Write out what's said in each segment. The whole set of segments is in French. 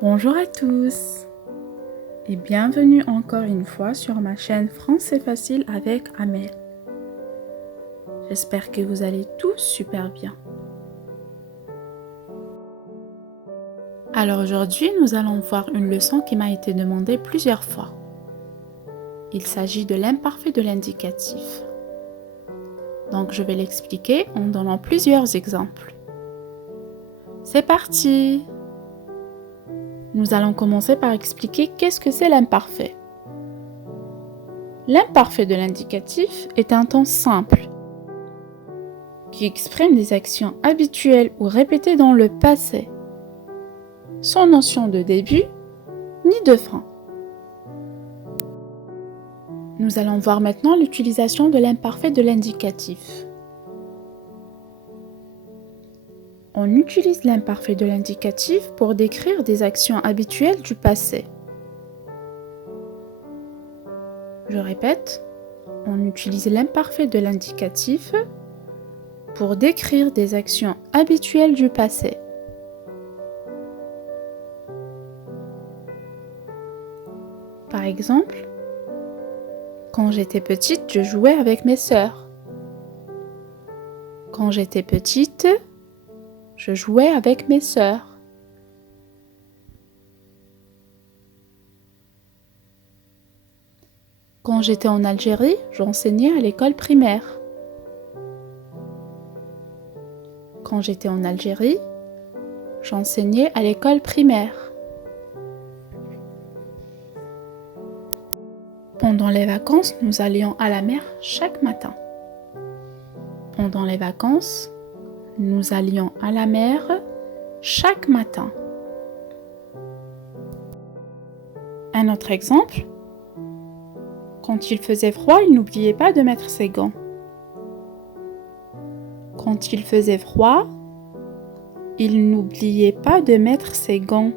Bonjour à tous et bienvenue encore une fois sur ma chaîne Français Facile avec Amel. J'espère que vous allez tous super bien. Alors aujourd'hui, nous allons voir une leçon qui m'a été demandée plusieurs fois. Il s'agit de l'imparfait de l'indicatif. Donc je vais l'expliquer en donnant plusieurs exemples. C'est parti! Nous allons commencer par expliquer qu'est-ce que c'est l'imparfait. L'imparfait de l'indicatif est un temps simple qui exprime des actions habituelles ou répétées dans le passé, sans notion de début ni de fin. Nous allons voir maintenant l'utilisation de l'imparfait de l'indicatif. On utilise l'imparfait de l'indicatif pour décrire des actions habituelles du passé. Je répète, on utilise l'imparfait de l'indicatif pour décrire des actions habituelles du passé. Par exemple, quand j'étais petite, je jouais avec mes sœurs. Quand j'étais petite, je jouais avec mes sœurs. Quand j'étais en Algérie, j'enseignais à l'école primaire. Quand j'étais en Algérie, j'enseignais à l'école primaire. Pendant les vacances, nous allions à la mer chaque matin. Pendant les vacances, nous allions à la mer chaque matin. Un autre exemple, quand il faisait froid, il n'oubliait pas de mettre ses gants. Quand il faisait froid, il n'oubliait pas de mettre ses gants.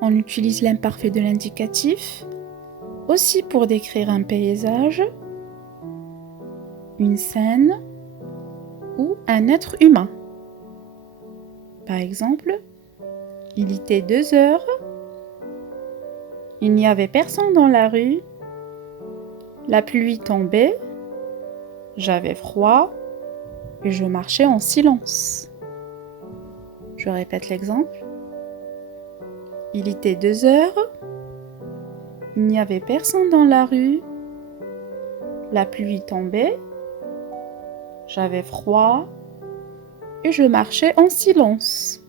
On utilise l'imparfait de l'indicatif aussi pour décrire un paysage, une scène ou un être humain. Par exemple, il était 2 heures, il n'y avait personne dans la rue, la pluie tombait, j'avais froid et je marchais en silence. Je répète l'exemple. Il était 2 heures, il n'y avait personne dans la rue, la pluie tombait, j'avais froid et je marchais en silence.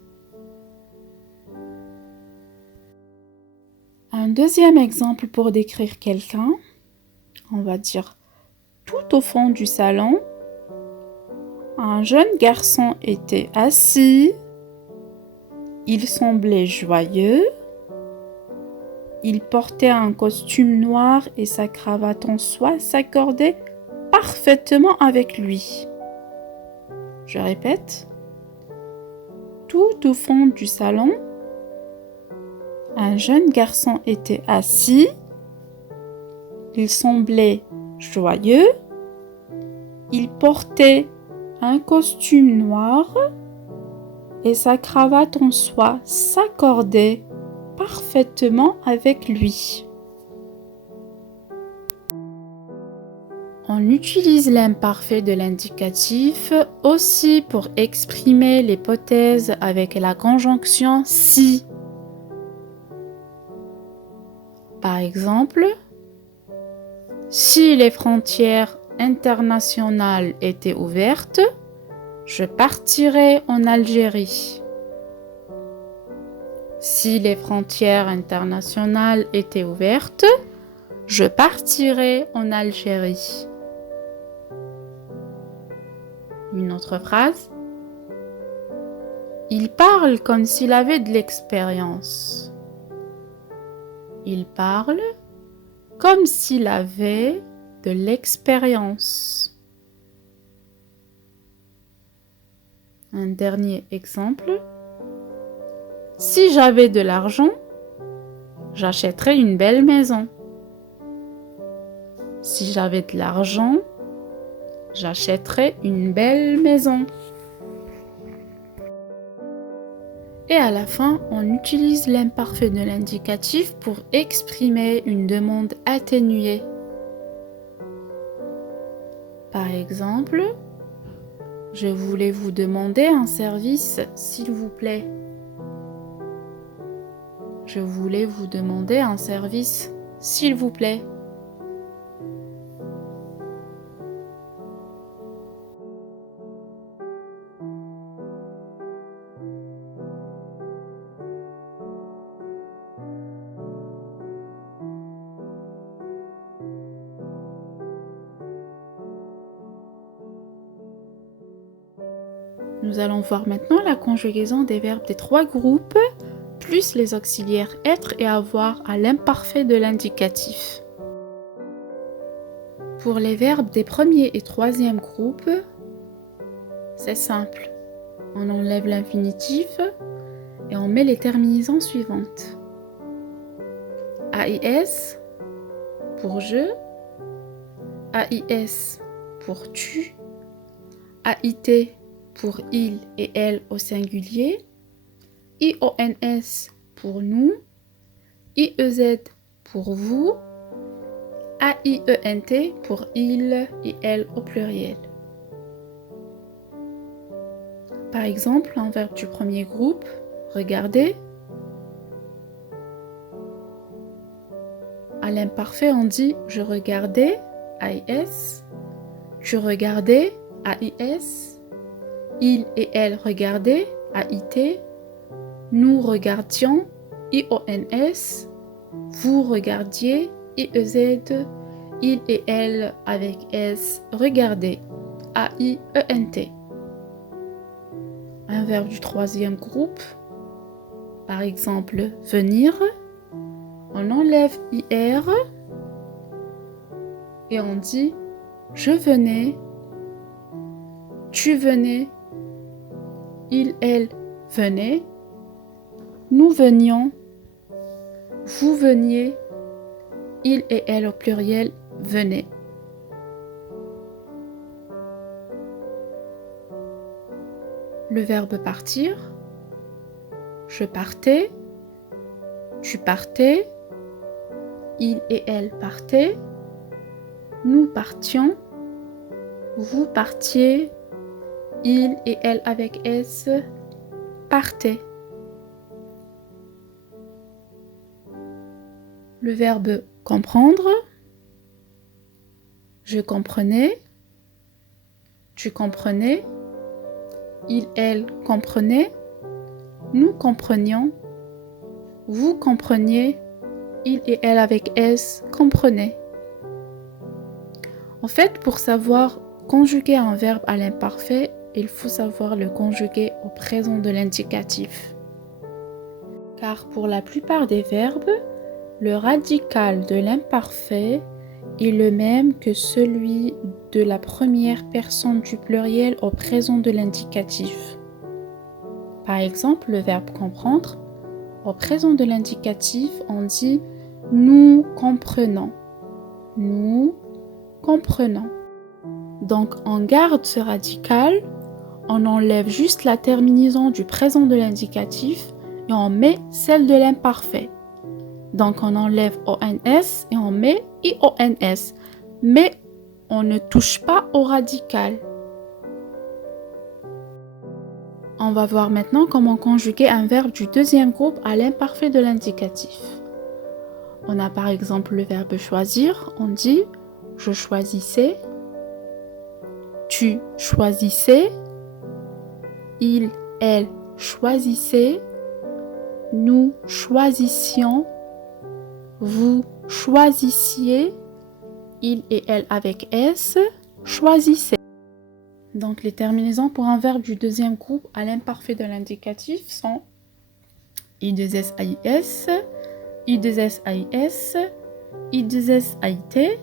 Un deuxième exemple pour décrire quelqu'un, on va dire tout au fond du salon, un jeune garçon était assis, il semblait joyeux, il portait un costume noir et sa cravate en soie s'accordait parfaitement avec lui. Je répète, tout au fond du salon, un jeune garçon était assis, il semblait joyeux, il portait un costume noir et sa cravate en soie s'accordait parfaitement avec lui. On utilise l'imparfait de l'indicatif aussi pour exprimer l'hypothèse avec la conjonction si. Par exemple, si les frontières internationales étaient ouvertes, je partirais en Algérie. Si les frontières internationales étaient ouvertes, je partirais en Algérie. Une autre phrase. Il parle comme s'il avait de l'expérience. Il parle comme s'il avait de l'expérience. Un dernier exemple. Si j'avais de l'argent, j'achèterais une belle maison. Si j'avais de l'argent, j'achèterais une belle maison. Et à la fin, on utilise l'imparfait de l'indicatif pour exprimer une demande atténuée. Par exemple, je voulais vous demander un service, s'il vous plaît. Je voulais vous demander un service, s'il vous plaît. Nous allons voir maintenant la conjugaison des verbes des trois groupes, plus les auxiliaires être et avoir à l'imparfait de l'indicatif. Pour les verbes des premiers et troisième groupes, c'est simple. On enlève l'infinitif et on met les terminaisons suivantes. AIS pour je, AIS pour tu, AIT pour il et elle au singulier, IONS pour nous, IEZ pour vous, AIENT pour il et elle au pluriel. Par exemple, un verbe du premier groupe, regardez. À l'imparfait, on dit je regardais, AIS, tu regardais, AIS, il et elle regardaient, AIT, nous regardions, IONS, vous regardiez, IEZ, il et elle avec S regardaient, AIENT. Un verbe du troisième groupe, par exemple venir, on enlève IR et on dit je venais, tu venais, il, elle venait, nous venions, vous veniez, il et elle au pluriel venaient. Le verbe partir, je partais, tu partais, il et elle partaient, nous partions, vous partiez, il et elle avec S partaient. Le verbe comprendre, je comprenais, tu comprenais, il, elle comprenait, nous comprenions, vous compreniez, il et elle avec S comprenaient. En fait, pour savoir conjuguer un verbe à l'imparfait, il faut savoir le conjuguer au présent de l'indicatif. Car pour la plupart des verbes, le radical de l'imparfait est le même que celui de la première personne du pluriel au présent de l'indicatif. Par exemple, le verbe comprendre, au présent de l'indicatif, on dit nous comprenons. Nous comprenons. Donc, on garde ce radical, on enlève juste la terminaison du présent de l'indicatif et on met celle de l'imparfait. Donc, on enlève ONS et on met IONS. Mais on ne touche pas au radical. On va voir maintenant comment conjuguer un verbe du deuxième groupe à l'imparfait de l'indicatif. On a par exemple le verbe choisir. On dit je choisissais, tu choisissais, il, elle choisissait, nous choisissions, vous choisissiez, il et elle avec S choisissaient. Donc les terminaisons pour un verbe du deuxième groupe à l'imparfait de l'indicatif sont I2SAIS, I2SAIS, I2SAIT,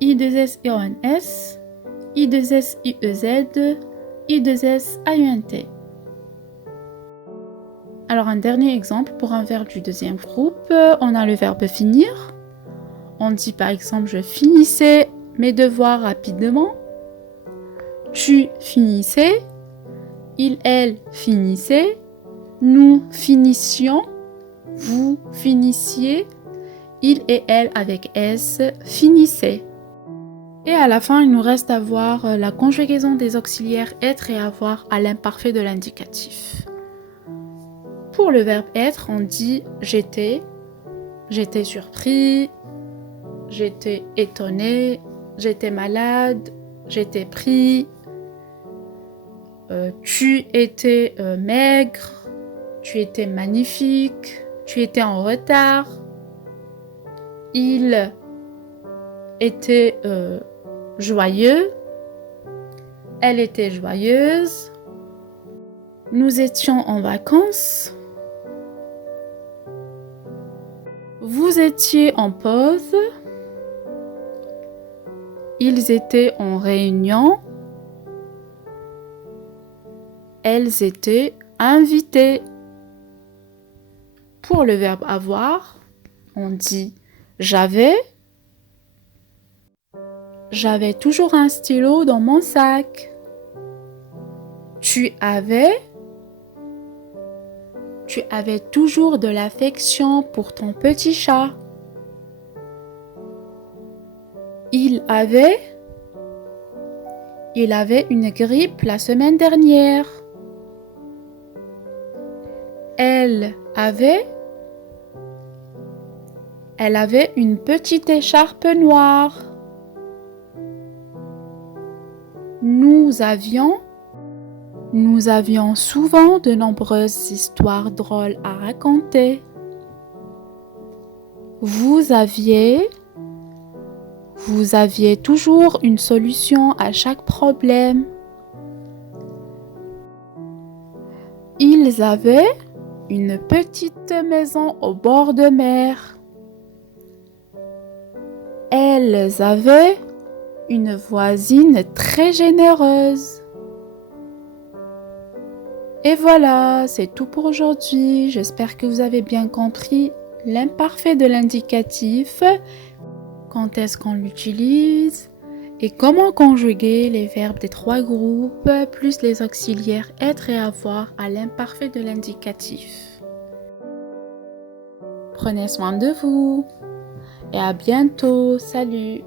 I2SIONS, I2SIEZ, I2SAUNT. Alors un dernier exemple pour un verbe du deuxième groupe, on a le verbe finir. On dit par exemple je finissais mes devoirs rapidement. Tu finissais, il, elle finissait, nous finissions, vous finissiez, il et elle avec S finissaient. Et à la fin, il nous reste à voir la conjugaison des auxiliaires être et avoir à l'imparfait de l'indicatif. Pour le verbe être, on dit j'étais surpris, j'étais étonné, j'étais malade, j'étais pris, tu étais maigre, tu étais magnifique, tu étais en retard, il était joyeux, elle était joyeuse, nous étions en vacances, vous étiez en pause, ils étaient en réunion, elles étaient invitées. Pour le verbe avoir, on dit j'avais toujours un stylo dans mon sac. Tu avais toujours de l'affection pour ton petit chat. Il avait une grippe la semaine dernière. Elle avait une petite écharpe noire. Nous avions souvent de nombreuses histoires drôles à raconter. Vous aviez toujours une solution à chaque problème. Ils avaient une petite maison au bord de mer. Elles avaient une voisine très généreuse. Et voilà, c'est tout pour aujourd'hui. J'espère que vous avez bien compris l'imparfait de l'indicatif, quand est-ce qu'on l'utilise et comment conjuguer les verbes des 3 groupes plus les auxiliaires être et avoir à l'imparfait de l'indicatif. Prenez soin de vous et à bientôt. Salut!